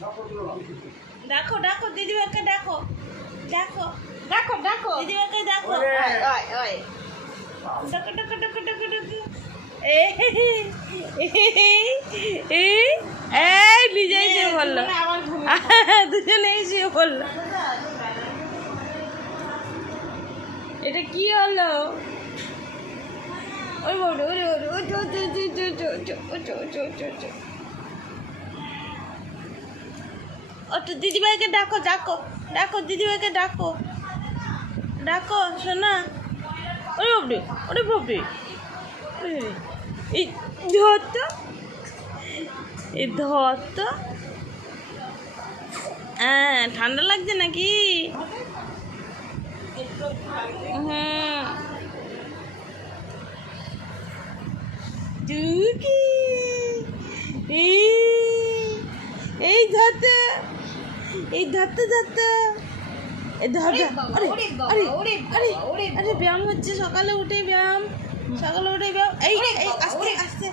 ডাকো ডাকো দিদিভাইকে ডাকো ডাকো ডাকো ডাকো দিদিভাইকে ডাকো ডাকো ডাকো ডাকো ডাকো ডাকো এই নিজেই সে বললো দুজনেই সে বললো এটা কি হলো ওই বড় ওরে ওরে ওটা দিদিভাইকে ডাকো ডাকো ডাকো দিদিভাইকে ডাকো ডাকো শোনা ওরে বাবরে ওরে বাবরে এই ধরতো এই ধরতো হ্যাঁ ঠান্ডা লাগছে নাকি হ্যাঁ টুকি এই ধরতে এই ধরতে ধরতে এই ধরতে আরে আরে আরে আরে ব্যায়াম হচ্ছে সকালে উঠে ব্যায়াম এই আস্তে আস্তে